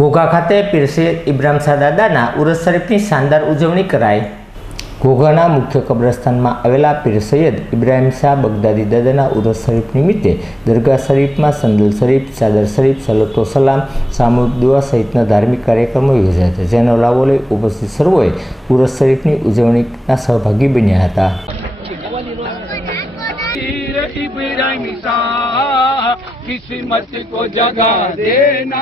ઘોઘા ખાતે પીર સૈયદ ઇબ્રાહિમ શાહ દાદાના ઉરસ શરીફની શાનદાર ઉજવણી કરાઈ ઘોઘાના મુખ્ય કબ્રસ્તાનમાં આવેલા પીર સૈયદ ઇબ્રાહિમ શાહ બગદાદી દાદાના ઉરસ શરીફ નિમિત્તે દરગાહ શરીફમાં સંદલ શરીફ ચાદર શરીફ સલતો સલામ સામૂહિક દુઆ સહિતના ધાર્મિક કાર્યક્રમો યોજાયા હતા જેનો લાભો લઈ ઉપસ્થિત સર્વોએ ઉરસ શરીફની ઉજવણીના સહભાગી બન્યા હતા पीर इब्राहिम शाह किस्मत को जगा देना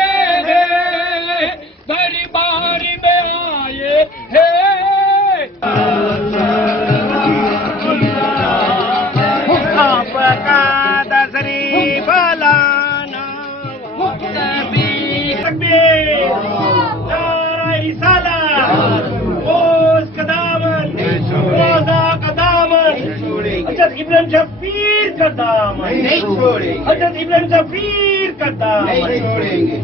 بڑی بار میں آئے ہیں۔ حضرت ابن شفیر کا دام نہیں چھوڑے حضرت ابن شفیر کا دام نہیں چھوڑیں گے۔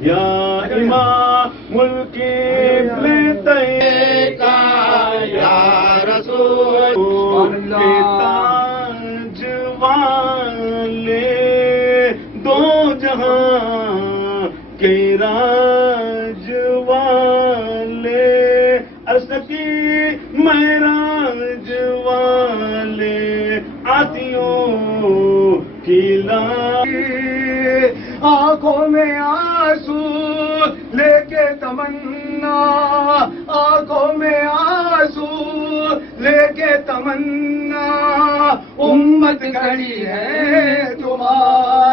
یا امام ملکی پلیتے کا یا رسول کے تاج والے دو جہاں کے راج کے مہراج والے آتیوں کی لائے۔ آنکھوں میں آنسو لے کے تمنا۔ آنکھوں میں آنسو لے کے تمنا۔ امت گھڑی ہے تمہار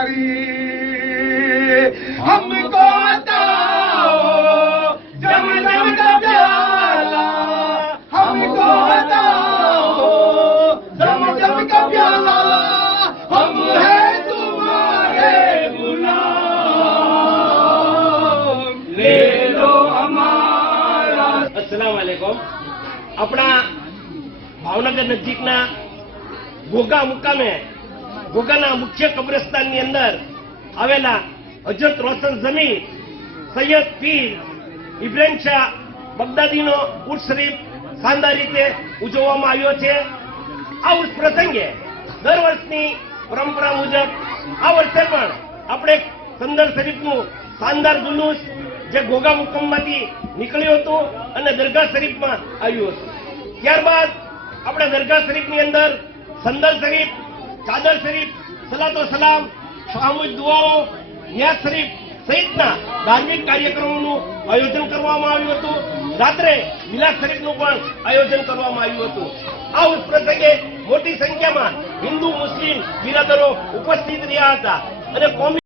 અસલામ વાલેકુમ આપણા ભાવનગર નજીકના ઘોઘા મુકામે ઘોઘાના મુખ્ય કબ્રસ્તાનની અંદર આવેલા હજરત રોશન જમી સૈયદ પીર ઇબ્રાહિમ શાહ બગદાદીનો ઉર્સ શરીફ શાનદાર રીતે ઉજવવામાં આવ્યો છે. આ ઉર્સ પ્રસંગે દર વર્ષની પરંપરા મુજબ આ વર્ષે પણ આપણે સંદર શરીફનું શાનદાર જુલુસ જે ગોગા મુકમમાંથી નીકળ્યું હતું અને દરગાહ શરીફમાં આવ્યું હતું. ત્યારબાદ આપણે દરગાહ શરીફની અંદર સંદર શરીફ, ચાદર શરીફ, સલાતો સલામ સામૂહિક દુઆઓ, ન્યાસ શરીફ સહિતના ધાર્મિક કાર્યક્રમોનું આયોજન કરવામાં આવ્યું હતું. રાત્રે મિલાદ શરીફનું પણ આયોજન કરવામાં આવ્યું હતું. આ પ્રસંગે મોટી સંખ્યામાં હિન્દુ, મુસ્લિમ બિરાદરો ઉપસ્થિત રહ્યા હતા અને કોમી